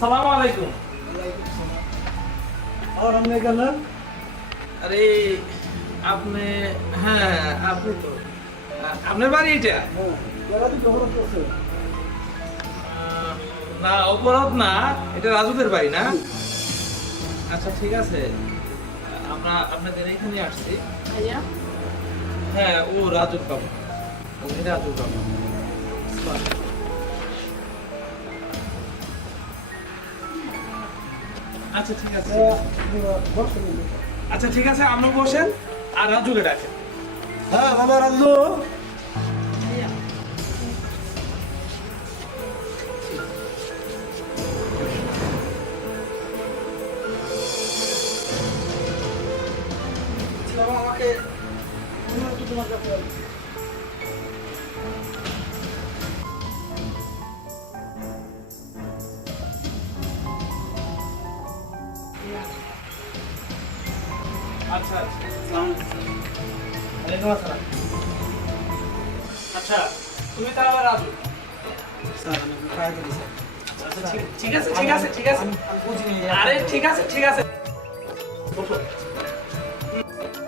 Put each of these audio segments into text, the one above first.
আসসালামু আলাইকুম। আর আপনি গেলেন আরে আপনি হ্যাঁ আপনি তো আপনার বাড়ি এটা হ্যাঁ না অপরাধ না এটা রাজুদের বাড়ি না? আচ্ছা ঠিক আছে। আমরা আপনাদের এখানে আসছি। হ্যাঁ ও রাজুর বাবু। রাজুর বাবু। আচ্ছা ঠিক আছে। আচ্ছা ঠিক আছে আপনি বসেন আর রাজুকে ডাকেন। হ্যাঁ বাবা রাজু।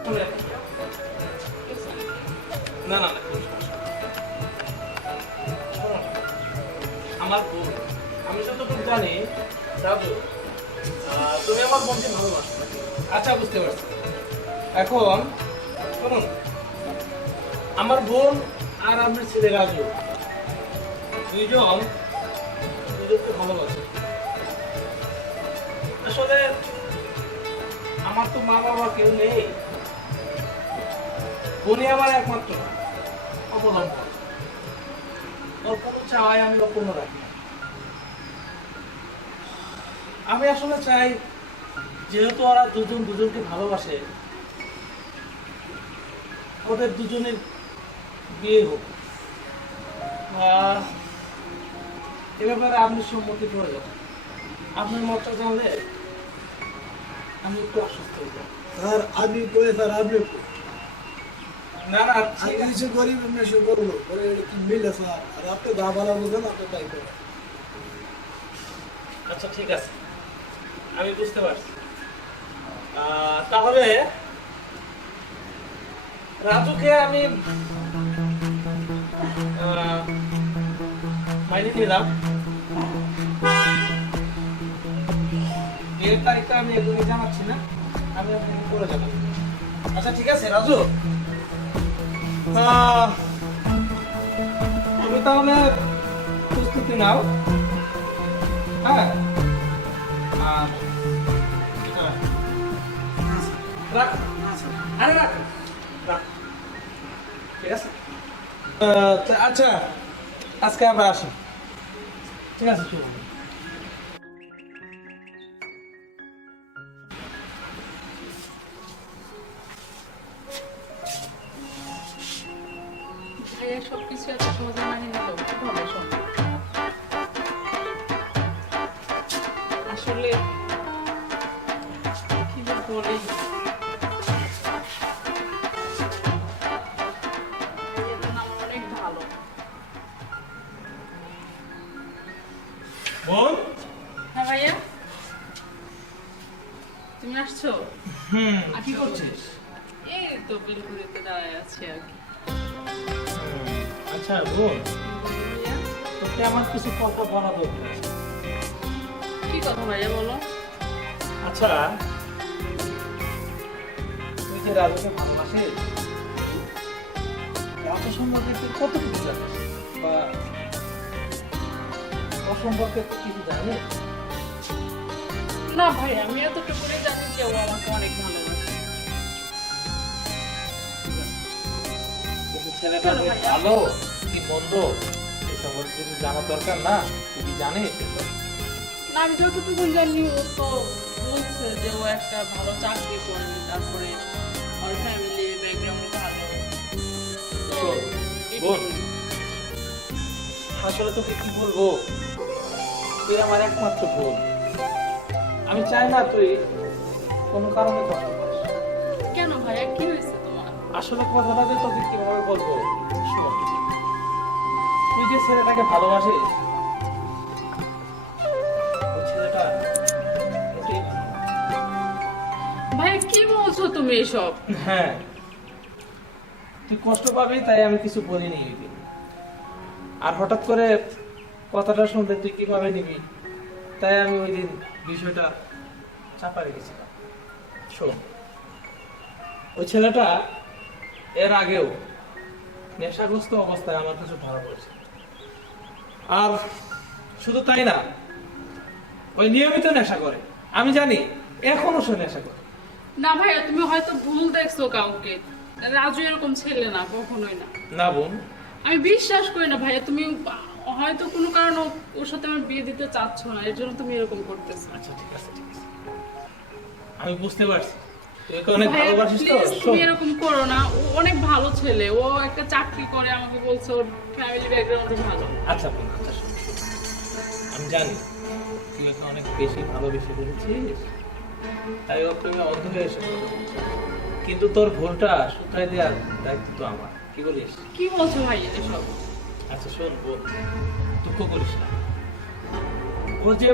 আমি আমার বোন আমি যতটুকু জানি তুমি আমার আচ্ছা বুঝতে পারছি এখন আমার বোন আর আপনার ছেলে রাজু। দুজনকে ভালোবাসে। আসলে আমার তো মা বাবা কেউ নেই। আমার একমাত্র আমি আমি আসলে চাই, যেহেতু ওরা দুজন দুজনকে ভালোবাসে, ওদের দুজনের বিয়ে হোক। এ ব্যাপারে আপনি সম্মতি প্রয়োজন আপনার মতটা জানলে আমি একটু অসুস্থ হয়ে যাই স্যার আমি কই স্যার আপনি না না আমি কিছু গরিব মেশো করল করে কি মিলে স্যার? আর আপনি গা ভালো বুঝেন আপনি তাই করেন। আচ্ছা ঠিক আছে। আমি বুঝতে পারছি। তাহলে রাজুকে আমি মাইনে নিলাম। আমি এগুলি জানাচ্ছি না। আমি আপনাকে করে আচ্ছা ঠিক আছে, রাজু। তুমি তাহলে প্রস্তুতি নাও। হ্যাঁ। রাখ। রাখ। রাখ। ঠিক আছে? আচ্ছা আজকে আমরা আসি। ঠিক আছে শুরু ভাইয়া সব কিছু এত সহজে মানিয়ে নিত কীভাবে আসলে হুম। কি করছিস? এই তো বেলকুড়িতে দাঁড়ায় আছি আর কি। আচ্ছা বোন তোকে আমার কিছু কথা বলা দরকার কি কথা ভাইয়া বলো। আচ্ছা তুই যে রাজুকে ভালোবাসিস রাজু সম্পর্কে তুই কত কিছু জানিস? বা সম্পর্কে কিছু জানিস? না ভাই আমি এতটুকু জানি যে ও আমাকে অনেক ভালোবাসে। ছেলেটা যে ভালো কি মন্দ এসব কিছু জানার দরকার না তুই কি জানিস এসব? না আমি যতটুকু জানি ও তো বলছে যে ও একটা ভালো চাকরি করে তারপরে ওর ফ্যামিলি ব্যাকগ্রাউন্ড ভালো। তো বোন। আসলে তোকে কি বলব? তুই আমার একমাত্র বোন। আমি চাই না তুই কোনো কারণে কষ্ট কেন ভাইয়া কি হয়েছে তোমার? আসলে কথাটা যে তোকে কীভাবে বলব? তুই যে ছেলেটাকে ভালোবাসিস কি বলছো তুমি এসব? হ্যাঁ তুই কষ্ট পাবি তাই আমি কিছু বলিনি আর হঠাৎ করে কথাটা শুনতে তুই কীভাবে নিবি তাই আমি ওই দিন বিষয়টা চাপা রেখেছিলাম। শোন। ওই ছেলেটা এর আগেও নেশাগ্রস্ত অবস্থায় আমার কাছে ধরা পড়েছে। আর শুধু তাই না ওই নিয়মিত নেশা করে। আমি জানি এখনও সে নেশা করে। না ভাইয়া তুমি হয়তো ভুল দেখছ কাউকে। রাজু এরকম ছেলে না কখনোই না। না বোন। আমি বিশ্বাস করি না ভাইয়া তুমি হয়তো কোনো কারণে ওর সাথে আমার বিয়ে দিতে চাচ্ছ না এর জন্য তুমি এরকম করতেছো। আচ্ছা ঠিক আছে ঠিক আছে। আমি বুঝতে পারছি। অনেক তুমি এরকম করো না। ও ভালো ছেলে। ও একটা চাকরি করে আমাকে বলছে ওর ফ্যামিলি ব্যাকগ্রাউন্ড ভালো। আচ্ছা আচ্ছা আমি জানি তুই ওকে অনেক বেশি ভালোবেসে ফেলেছিস। তাই ওর প্রেমে অন্ধ হয়ে কিন্তু তোর ভুলটা শুধরাই দেওয়ার দায়িত্ব তো আমার। কি বলিস? কি বলছো ভাইয়া এসব? আচ্ছা শোন দুঃখ করিস না। যে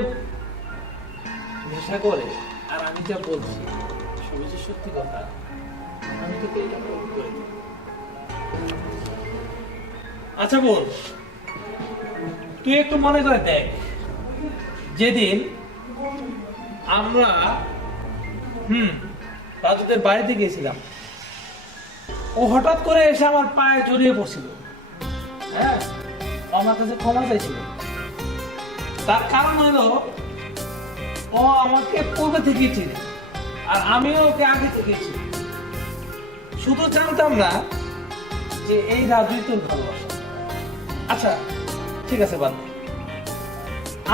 নেশা করে, আর আমি যা বলছি, সবই যে সত্যি কথা, আমি তোকে এটা প্রমাণ করে আচ্ছা বোন তুই একটু মনে করে দেখ, যেদিন আমরা, হুম রাজুদের বাড়িতে গিয়েছিলাম, ও হঠাৎ করে এসে আমার পায়ে জড়িয়ে পড়ছিল। হ্যাঁ আমার কাছে ক্ষমা চাইছিল। তার কারণ হলো ও আমাকে পূর্বে থেকে চিনে? আর আমিও ওকে আগে থেকে চিনি। শুধু জানতাম না যে এই রাজুই তোর ভালোবাসা। আচ্ছা ঠিক আছে বাদ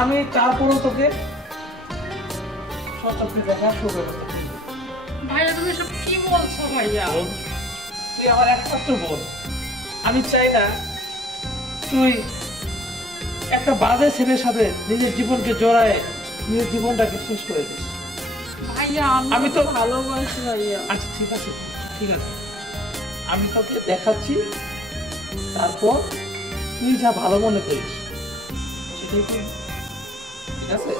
আমি তারপরও তোকে সচক্ষে দেখার সুব্যবস্থা করব। ভাইয়া তুমি এসব কি বলছো ভাইয়া? তুই আমার একমাত্র বোন। আমি চাই না তুই একটা বাজে ছেলের সাথে নিজের জীবনকে জড়ায় নিজের জীবনটাকে শেষ করে দিস। ভাইয়া আমি তো ভালোবাসি ভাইয়া। আচ্ছা ঠিক আছে ঠিক আছে। আমি তোকে দেখাচ্ছি তারপর তুই যা ভালো মনে করিস সেটাই। ঠিক আছে?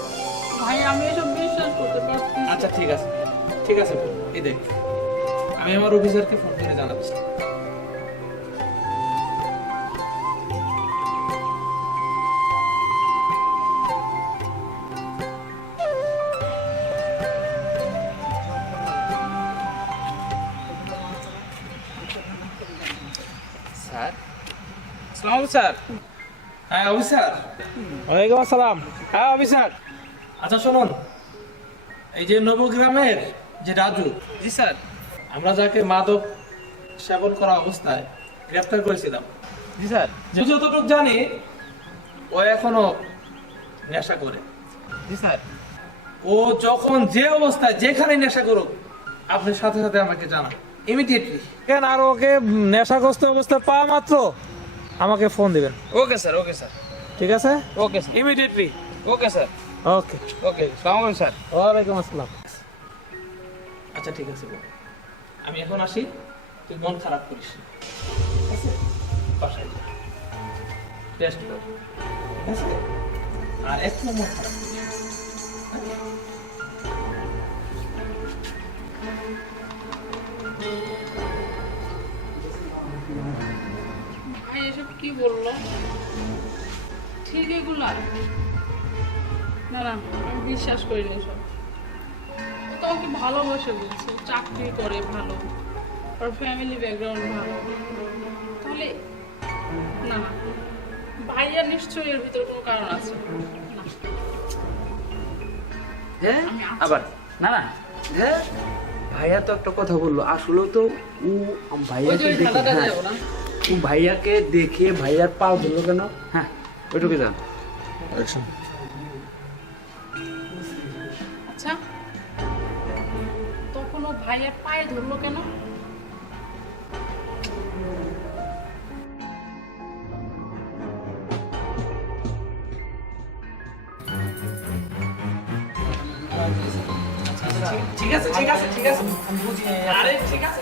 ভাইয়া আমি এসব বিশ্বাস করতে পারছি আচ্ছা ঠিক আছে। ঠিক আছে এই দেখ আমি আমার অফিসারকে ফোন করে জানাচ্ছি। সালাম স্যার। হ্যাঁ অফিসার। ওয়ালাইকুম আসসালাম। হ্যাঁ অফিসার। আচ্ছা শুনুন। এই যে নবগ্রামের যে রাজু জি স্যার। আমরা যাকে মাদক সেবন করা অবস্থায় গ্রেফতার করেছিলাম। জি স্যার। যতটুকু জানি ও এখনও নেশা করে। জি স্যার। ও যখন যে অবস্থায় যেখানে নেশা করুক আপনি সাথে সাথে আমাকে জানান। ইমিডিয়েটলি কেন? আর ওকে নেশাগ্রস্ত অবস্থায় পাওয়া মাত্র? আমাকে ফোন দিবেন। Okay sir okay sir. ঠিক আছে? Okay sir. Immediately okay sir. Okay. Okay সালাম আলাইকুম স্যার। ওয়ালাইকুম আসসালাম। আচ্ছা ঠিক আছে বল। আমি এখন আসি তুই মন খারাপ করিস ঠিক আছে? বাসায় যা। রেস্ট কর। ঠিক আছে? আর একটু মন খারাপ। বলল? ঠিক এগুলা না না আমি বিশ্বাস করি না এসব। তো আমাকে ভালোবাসে বলছে চাকরি করে ভালো ওর ফ্যামিলি ব্যাকগ্রাউন্ড ভালো। তাহলে না না ভাইয়া নিশ্চয়ই এর ভিতরে কোনো কারণ আছে। হ্যাঁ। আবার? না না। হ্যাঁ? ভাইয়া তো একটা কথা বলল আসলে তো ও ওই যে ভাইয়াকে দেখে ভাইয়ার পা ধরলো কেন? হ্যাঁ ওইটুকু যান আচ্ছা তখন ও ভাইয়ের পায়ে ধরলো কেন? ঠিক আছে ঠিক আছে ঠিক আছে। আরে ঠিক আছে।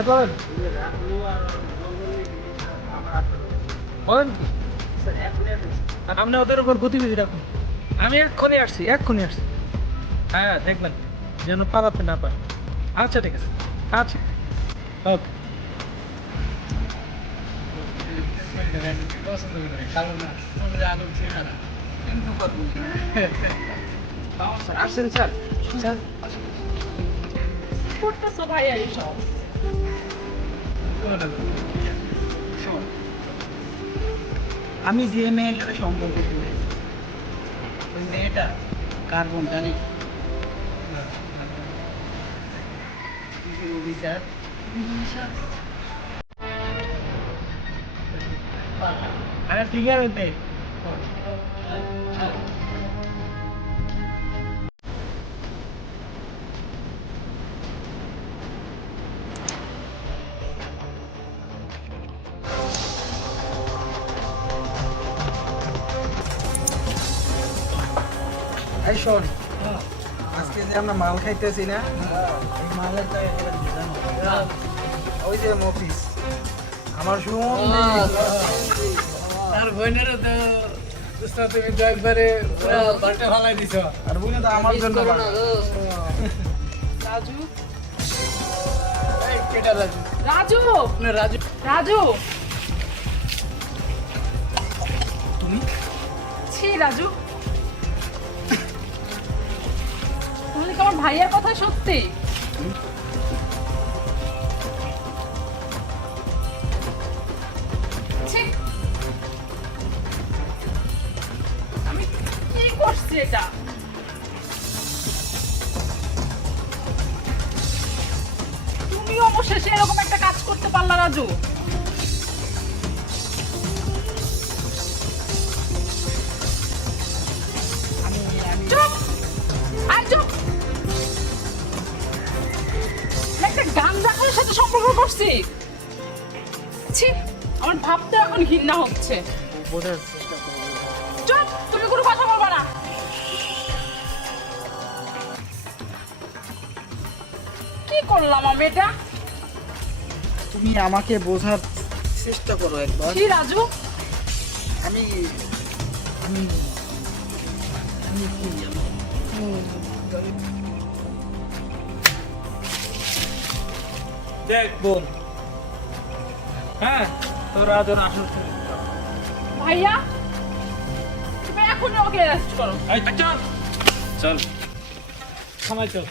হ্যাঁ হ্যাঁ বলেন। বলেন কি? আপনি ওদের উপর গতিবিধি রাখুন। আমি এক্ষুনি আসছি এক্ষুনি আসছি। হ্যাঁ দেখবেন যেন পালাতে না পারে। আচ্ছা ঠিক আছে। আচ্ছা। ওকে। আসছেন স্যার স্যার। করতেছো ভাইয়া এইসব। আমি যে মেয়ের সাথে সম্পর্ক করি। ওই মেয়েটা কার বোন জানি বিচার আরে ঠিক আছে এই শোন। আজকে যে আমরা মাল খাইতেছি না মালের? ওই যে মফিস আমার শুন আর বোনেরও তো তুমি তো একবারে পুরো ফালাই দিছ। আর বুঝলে তো আমার জন্য রাজু? এই কেটা রাজু? রাজু? না রাজু। রাজু? তুমি? ছি রাজু। কি আমার কথা সত্যি? আমি কি করছি এটা? তুমি অবশেষে এরকম একটা কাজ করতে পারলা, রাজু। সাথে সম্পর্ক করছি। ছি আমার ভাবতে এখন ঘৃণা হচ্ছে। বোঝার চেষ্টা করো। চুপ তুমি কোনো কথা বলবা না। কি করলাম আমি এটা? তুমি আমাকে বোঝার চেষ্টা করো একবার। কি রাজু। আমি আমি আমি কি জানো? দেখ বোন। হ্যাঁ তোর ওর আসল ভাইয়া তুমি এখনই ওকে অ্যারেস্ট করো। চল। চল। সময় চল।